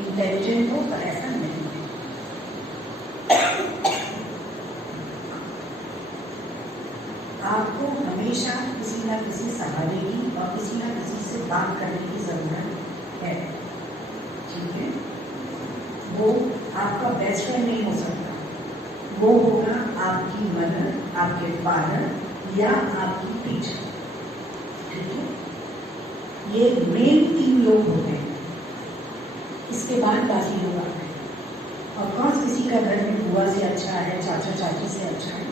Intelligent हो, पर ऐसा नहीं है। आपको हमेशा किसी न किसी सहारे की और किसी न किसी से बात करने की जरूरत है, ठीक है। वो आपका बेस्ट फ्रेंड नहीं हो सकता, वो होगा आपकी मदर, आपके फादर या आपकी टीचर, ठीक है। ये मेन 3 लोग होते हैं, इसके बाद बाकी लोग आते हैं। और कौन किसी का घर में बुआ से अच्छा है, चाचा चाची से अच्छा है,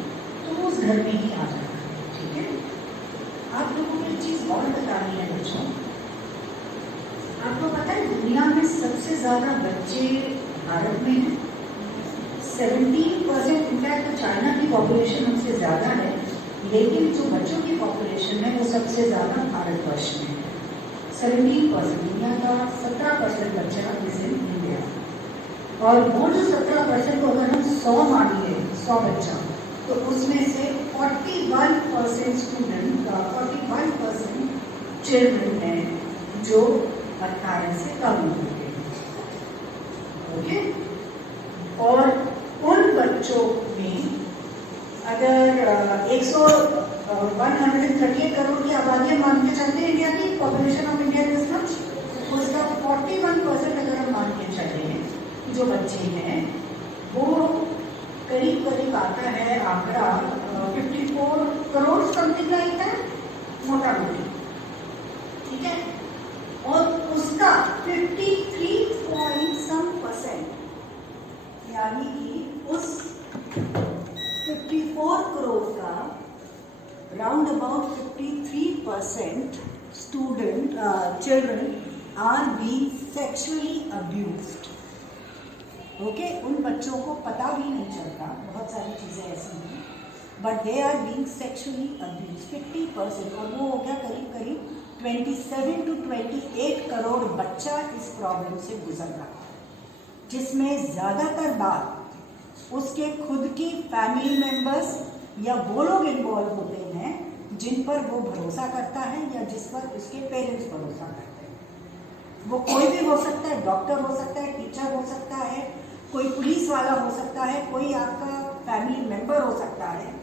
तो वो उस घर में ही आ जाता है, ठीक है। आप लोगों को एक चीज और बतानी है बच्चों, आपको पता है दुनिया में सबसे ज्यादा बच्चे भारत में हैं, 17%। इनफैक्ट तो चाइना की पॉपुलेशन हमसे ज्यादा है, लेकिन जो बच्चों की पॉपुलेशन है वो सबसे ज्यादा भारतवर्ष में है, 17%। दुनिया का 17% बच्चा इज इन इंडिया। और वो जो 17% को अगर हम 100 मानिए, 100 बच्चा, तो उसमें से 41% स्टूडेंट, 41% चिल्ड्रन हैं जो 18 से कम उम्र के, ओके। और उन बच्चों में अगर 138 करोड़ की आबादी मान के चलते हैं इंडिया की, population of India is much, उसका 41% अगर हम मान के चले जो बच्चे हैं, वो करीब करीब आता है आंकड़ा 54 करोड़ समथिंग लाइक है, मोटा मोटी, ठीक है। और उसका 53% यानी कि उस 54 करोड़ का round about 53% student children are being sexually abused, okay. उन बच्चों को पता भी नहीं चलता, बहुत सारी चीज़ें ऐसी हैं, but they are being sexually abuse, 50%। और वो हो गया करीब करीब 27 to 28 करोड़ बच्चा इस प्रॉब्लम से गुजर रहा है, जिसमें ज़्यादातर बात उसके खुद की फैमिली मेम्बर्स या वो लोग इन्वॉल्व होते हैं जिन पर वो भरोसा करता है या जिस पर उसके पेरेंट्स भरोसा करते हैं। वो कोई भी हो सकता है, डॉक्टर हो सकता है, टीचर हो सकता है, कोई पुलिस वाला हो सकता है, कोई आपका फैमिली मेंबर हो सकता है।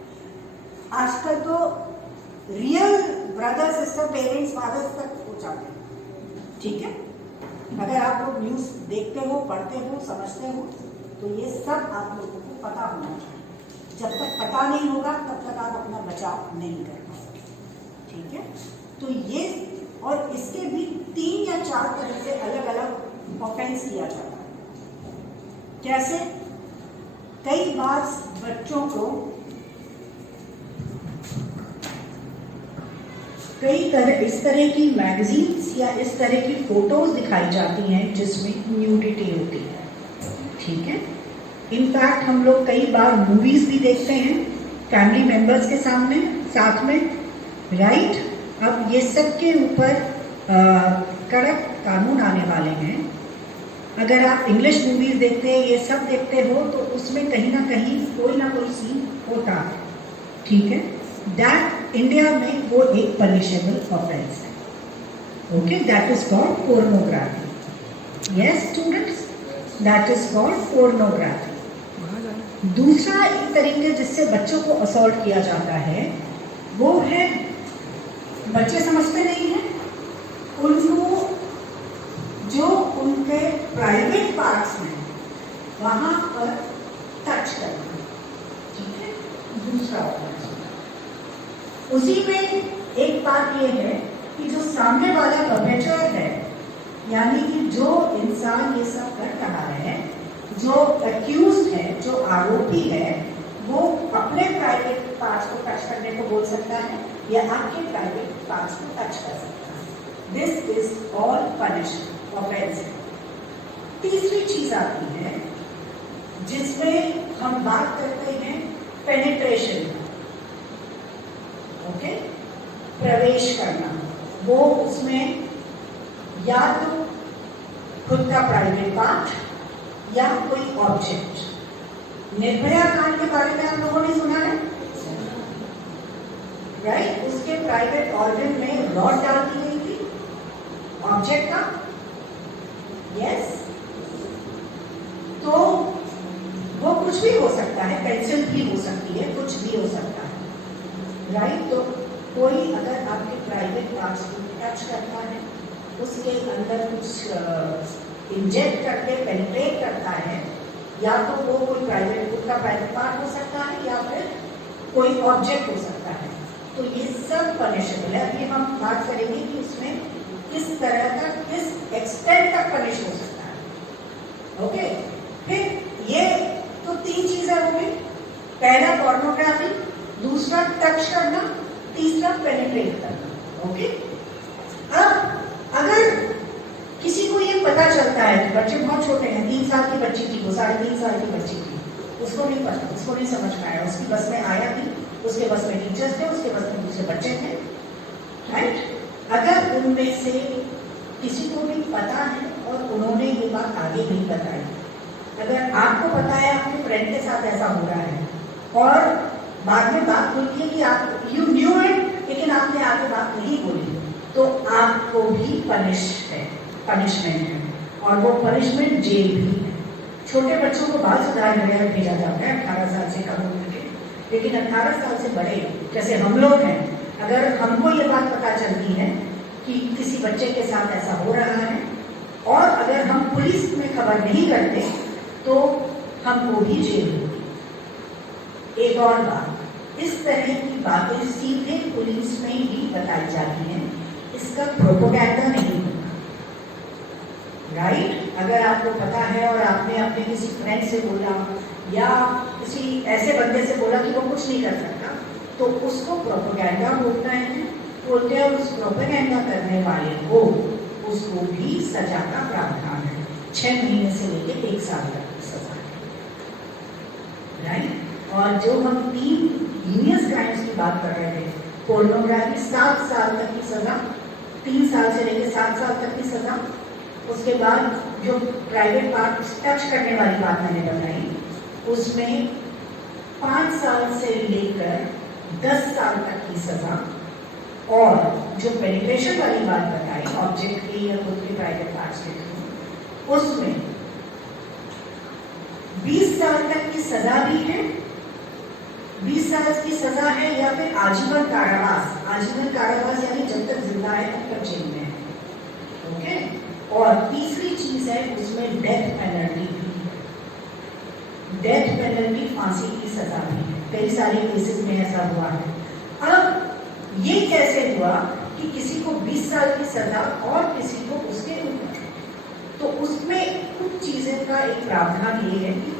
आजकल तो real brother sister parents fathers तक हो जाते हैं, ठीक है। अगर आप लोग न्यूज़ देखते हो, पढ़ते हो, समझते हो, तो ये सब आप लोगों को पता होना चाहिए। जब तक पता नहीं होगा तब तक आप अपना बचाव नहीं कर पाओगे, ठीक है। तो ये और इसके भी 3 या 4 तरह से अलग अलग ऑफेंस किया जाता है। कैसे? कई बार बच्चों को कई तरह इस तरह की मैगजीन्स या इस तरह की फोटोज दिखाई जाती हैं जिसमें न्यूडिटी होती है, ठीक है। इनफैक्ट हम लोग कई बार मूवीज भी देखते हैं फैमिली मेंबर्स के सामने साथ में, राइट। अब ये सब के ऊपर कड़क कानून आने वाले हैं। अगर आप इंग्लिश मूवीज देखते हैं, ये सब देखते हो, तो उसमें कहीं ना कोई सीन होता है, ठीक है। दैट इंडिया में वो एक पनिशेबल ऑफेंस है, okay. That is called pornography. Yes students, that is called pornography. दूसरा एक तरीके जिससे बच्चों को असॉल्ट किया जाता है वो है, बच्चे समझते नहीं हैं, उनको जो उनके प्राइवेट पार्ट्स में वहां पर टच करना, ठीक है। दूसरा उसी में एक बात ये है कि जो सामने वाला परपेट्रेटर है, यानी कि जो इंसान ये सब कर रहा है, जो अक्यूज्ड है, जो आरोपी है, वो अपने प्राइवेट पार्ट्स को टच करने को बोल सकता है या आपके प्राइवेट पार्ट्स को टच कर सकता है। This is all punishable offence. तीसरी चीज आती है जिसमें हम बात करते हैं पेनिट्रेशन, ओके, प्रवेश करना। वो उसमें या तो खुद का प्राइवेट पार्ट या कोई ऑब्जेक्ट। निर्भया कांड के बारे में आप लोगों ने सुना है, राइट। उसके प्राइवेट ऑर्गन में रॉड डाल दी गई थी ऑब्जेक्ट का, यस। भी हो सकता है, पेंसिल भी हो सकती है, कुछ भी हो सकता है, राइट। तो कोई अगर आपके प्राइवेट पार्ट्स को टच करता है, उसके अंदर कुछ इंजेक्ट करके पेनिट्रेट करता है, या तो वो कोई प्राइवेट, उसका प्राइवेट पार्ट हो सकता है या फिर कोई ऑब्जेक्ट हो सकता है, तो ये सब पनिशेबल है। अभी हम बात करेंगे कि उसमें किस तरह का, किस एक्सटेंट तक पनिश हो सकता है। ओके, फिर ये तो 3 चीजें हो गई। पहला पोर्नोग्राफी, दूसरा टच करना, तीसरा पेनिट्रेट करना। ओके, अब अगर किसी को ये पता चलता है कि बच्चे बहुत छोटे हैं, 3 साल की बच्ची थी, वो 3.5 साल की बच्ची थी, उसको नहीं पता, उसको नहीं समझ में आया, उसकी बस में आया नहीं, उसके बस में टीचर्स थे, उसके बस में दूसरे बच्चे थे, राइट। अगर उनमें से किसी को भी पता है और उन्होंने ये बात आगे नहीं बताई, अगर आपको पता है आपके फ्रेंड के साथ ऐसा हो रहा है और बाद में बात होती है कि आप यू न्यू इट, लेकिन आपने आगे बात नहीं बोली, तो आपको भी पनिशमेंट है, और वो पनिशमेंट जेल भी है। छोटे बच्चों को बाल सुधार गृह भेजा जाता है 18 साल से कम उम्र के, लेकिन 18 साल से बड़े जैसे हम लोग हैं, अगर हमको ये बात पता चलती है कि किसी बच्चे के साथ ऐसा हो रहा है और अगर हम पुलिस में खबर नहीं करते तो हमको भी जेल होगी। एक और बात, इस तरह की बातें सीधे पुलिस में ही बताई जाती हैं, इसका प्रोपेगेंडा नहीं होता, राइट। अगर आपको पता है और आपने अपने किसी फ्रेंड से बोला या किसी ऐसे बंदे से बोला कि वो कुछ नहीं कर सकता, तो उसको प्रोपेगेंडा बोलते हैं, उस प्रोपेगेंडा करने वाले को उसको भी सजा का प्रावधान है, 6 महीने से लेकर 1 साल तक की सजा है, राइट। और जो हम 3 हीनियस क्राइम्स की बात कर रहे थे, पोर्नोग्राफी 7 साल तक की सजा, 3 साल से लेकर 7 साल तक की सजा, उसके बाद जो प्राइवेट पार्ट टच करने वाली बात मैंने बताई, उसमें 5 साल से लेकर 10 साल तक की सजा, और जो पेनिट्रेशन वाली बात बताई ऑब्जेक्ट की या खुद के प्राइवेट पार्ट्स के थ्रू, उसमें 20 साल तक की सजा भी है, 20 साल की सजा है या फिर आजीवन कारावास। आजीवन कारावास यानी जब तक जिंदा है तब तक जेल में है, ओके। और तीसरी चीज है उसमें डेथ पेनल्टी भी है, डेथ पेनल्टी फांसी की सजा भी है, कई सारे केसेस में ऐसा हुआ है। अब ये कैसे हुआ कि किसी को 20 साल की सजा और किसी को उसके ऊपर, तो उसमें कुछ चीजें का एक प्रावधान ये है कि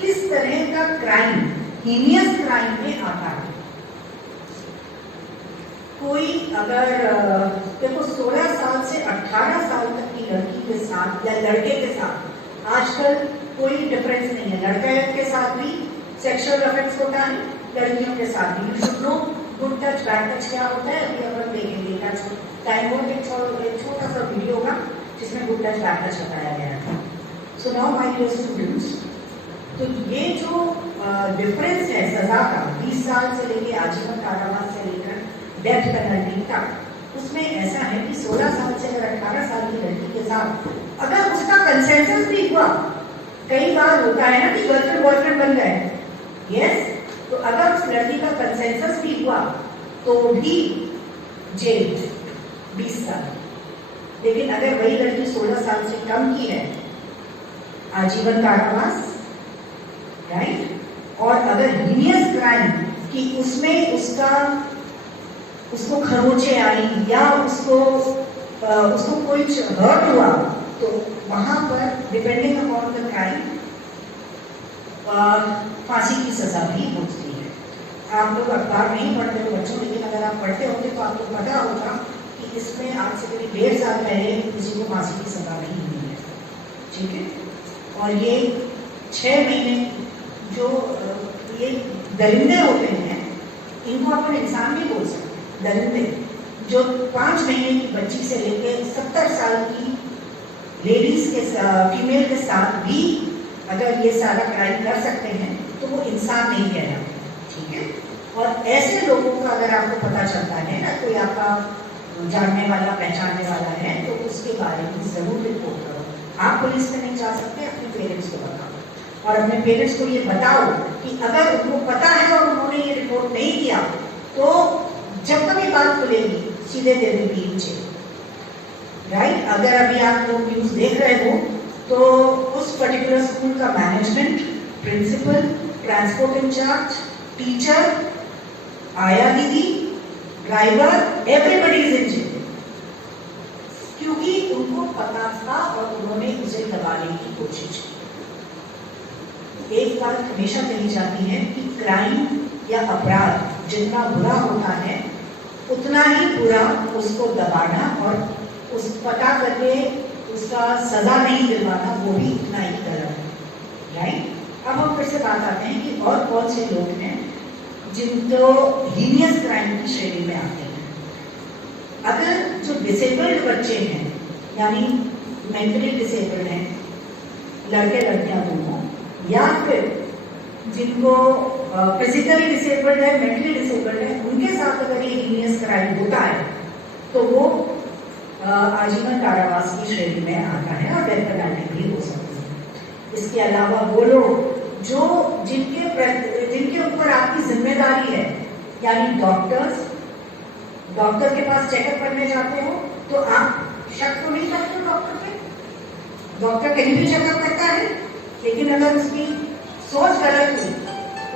किस तरह का क्राइम हीनियस क्राइम में आता है। कोई अगर देखो 16 साल से 18 साल तक की लड़की के साथ या लड़के के साथ आजकल कोई डिफरेंस नहीं है, लड़के के साथ भी सेक्सुअल ऑफेंस होता है, लड़कियों के साथ भी। You should know good touch bad touch क्या होता है, अभी हम लोग देखेंगे। टाइम हो एक छोटा सा वीडियो होगा जिसमें गुड टच बैड टच बताया गया है। So now my dear students, तो ये जो डिफरेंस है सजा का 20 साल से लेकर आजीवन कारावास से लेकर डेथ पेनल्टी तक, उसमें ऐसा है कि 16 साल से अगर 18 साल की लड़की के साथ अगर उसका कंसेंसस भी हुआ, कई बार होता है ना कि गर्लफ्रेंड बॉयफ्रेंड बन गए, यस, तो अगर उस लड़की का कंसेंसस भी हुआ तो भी जेल 20 साल। लेकिन अगर वही लड़की 16 साल से कम की है, आजीवन कारावास, राइट। और अगर हीनियस क्राइम कि उसमें उसको खरोंचे आई या उसको कोई हर्ट हुआ, तो वहां पर डिपेंडिंग अपॉन द क्राइम फांसी की सजा भी होती है। आप लोग अखबार नहीं पढ़ते हो बच्चों, लेकिन अगर आप पढ़ते होंगे तो आपको पता होगा कि इसमें आज से करीब 1.5 साल पहले किसी को फांसी की सजा नहीं हुई है, ठीक है। और ये 6 महीने जो ये दरिंदे होते हैं, इनको अपन इंसान भी बोल सकते हैं, दरिंदे जो 5 महीने की बच्ची से लेकर 70 साल की लेडीज के फीमेल के साथ भी अगर ये सारा क्राइम कर सकते हैं तो वो इंसान नहीं कहलाते, ठीक है। और ऐसे लोगों का अगर आपको पता चलता है ना, कोई आपका जानने वाला पहचानने वाला है, तो उसके बारे में जरूर रिपोर्ट करो। आप पुलिस में नहीं जा सकते, अपने पेरेंट्स को बताओ, और अपने पेरेंट्स को ये बताओ कि अगर उनको पता है और उन्होंने ये रिपोर्ट नहीं किया तो जब कभी बात खुलेगी सीधे दे देंगी नीचे, राइट। अगर अभी आप लोग न्यूज देख रहे हो तो उस पर्टिकुलर स्कूल का management, principal, transport incharge, teacher, आया दीदी, driver, everybody is in jail, क्योंकि उनको पता था और उन्होंने उसे दबाने की कोशिश की। एक बात हमेशा कही जाती है कि क्राइम या अपराध जितना बुरा होता है उतना ही बुरा उसको दबाना और उस पता करके उसका सजा नहीं दिलवाना वो भी उतना ही गलत है, राइट। अब हम फिर से बात आते हैं कि और कौन से लोग हैं जिनको हीनियस क्राइम की श्रेणी में आते हैं। अगर जो डिसेबल्ड बच्चे हैं यानी मेंटली डिसेबल्ड हैं, लड़के लड़कियां दोनों, या फिर जिनको फिजिकली डिसेबल्ड है, मेंटली डिसेबल्ड है, उनके साथ अगर ये हीनियस क्राइम होता है तो वो आजीवन कारावास की श्रेणी में आता है और डेथ पेनल्टी भी हो सकती है। इसके अलावा वो लोग जो जिनके ऊपर आपकी जिम्मेदारी है, यानी डॉक्टर के पास चेकअप करने जाते हो तो आप शक तो नहीं करते हो डॉक्टर पे, डॉक्टर कहीं भी चेकअप करता है, लेकिन अगर उसकी सोच गलत हुई,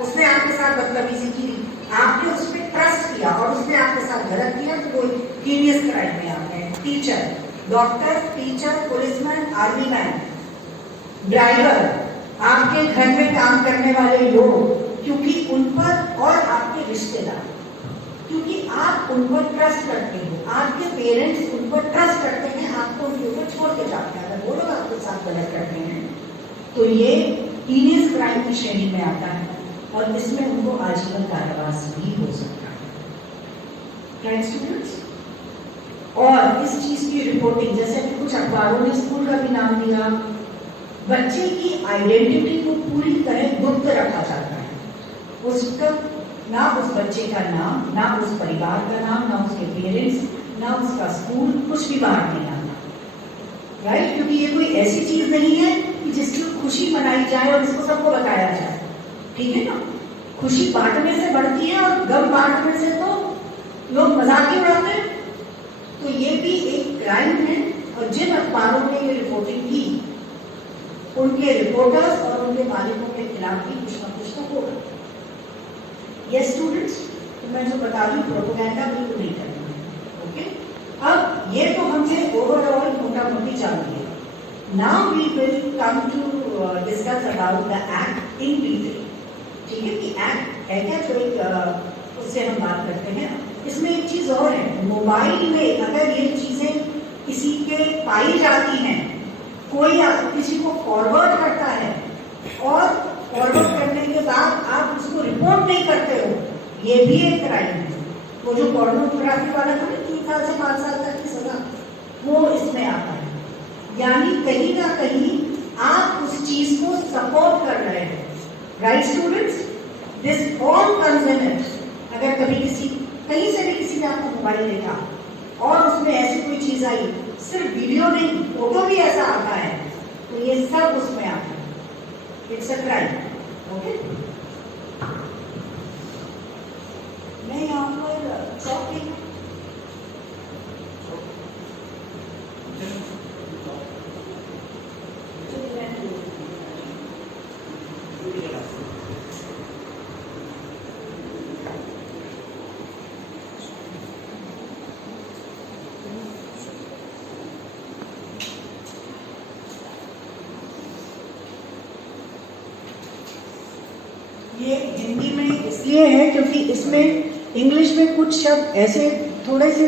उसने आपके साथ बदतमीजी की, आपने उस पर ट्रस्ट किया और उसने आपके साथ गलत किया तो वो हीनियस क्राइम में आते हैं। Teacher, doctor, teacher, policeman, army man, driver, आपके घर में काम करने वाले लोग, क्योंकि उन पर और आपके रिश्तेदार, क्योंकि आप उन पर ट्रस्ट करते हो, आपके पेरेंट्स उन पर ट्रस्ट करते हैं, आपको उनके ऊपर छोड़ के जाते हैं, अगर वो लोग आपके साथ गलत करते हैं तो ये हीनियस क्राइम की श्रेणी में आता है और इसमें उनको आजीवन कारावास भी हो सकता है, राइट स्टूडेंट्स। और इस चीज की रिपोर्टिंग, जैसे कि कुछ अखबारों ने स्कूल का भी नाम दिया, बच्चे की आइडेंटिटी को पूरी तरह गुप्त रखा जाता है। उस तक ना उस बच्चे का नाम, ना उस परिवार का नाम, ना उसके पेरेंट्स, ना उसका स्कूल, कुछ भी बाहर नहीं आता, राइट। क्योंकि ये कोई ऐसी चीज नहीं है कि जिसकी खुशी मनाई जाए और इसको सबको बताया जाए, ठीक है ना। खुशी बांटने से बढ़ती है और गम बांटने से तो लोग मजाक ही उड़ाते हैं। तो ये भी एक क्राइम है और जिन अखबारों ने ये रिपोर्टिंग की उनके रिपोर्टर्स और उनके मालिकों के खिलाफ भी कुछ ना कुछ तो होगा। यस स्टूडेंट्स, तो मैं जो बता रही हूँ प्रोपेगेंडा बिल्कुल नहीं करना है, ओके। अब ये तो हमने ओवरऑल मोटा मोटी जान लिया। Now we will come to discuss about the act in detail, ठीक है। कि एक्ट है क्या, जो एक उससे हम बात करते हैं। इसमें एक चीज और है, मोबाइल में अगर ये चीजें किसी के पाई जाती हैं, कोई किसी को फॉरवर्ड करता है और फॉरवर्ड करने के बाद आप उसको रिपोर्ट नहीं करते हो, ये भी एक क्राइम है। वो जो पोर्नोग्राफी वाला था ना 3 साल से 5 साल तक की सजा, वो इसमें आता है। यानी कहीं ना कहीं आप उस चीज को सपोर्ट कर रहे हो, right students. This all comes in it. अगर कभी कहीं से भी किसी ने आपको मोबाइल देखा और उसमें ऐसी कोई चीज आई, सिर्फ वीडियो नहीं फोटो भी ऐसा आता है, तो ये सब उसमें आता है, इट्स अ क्राइम, ओके। मैं यहाँ पर शॉपिंग ये हिंदी में इसलिए है क्योंकि इसमें इंग्लिश में कुछ शब्द ऐसे थोड़े से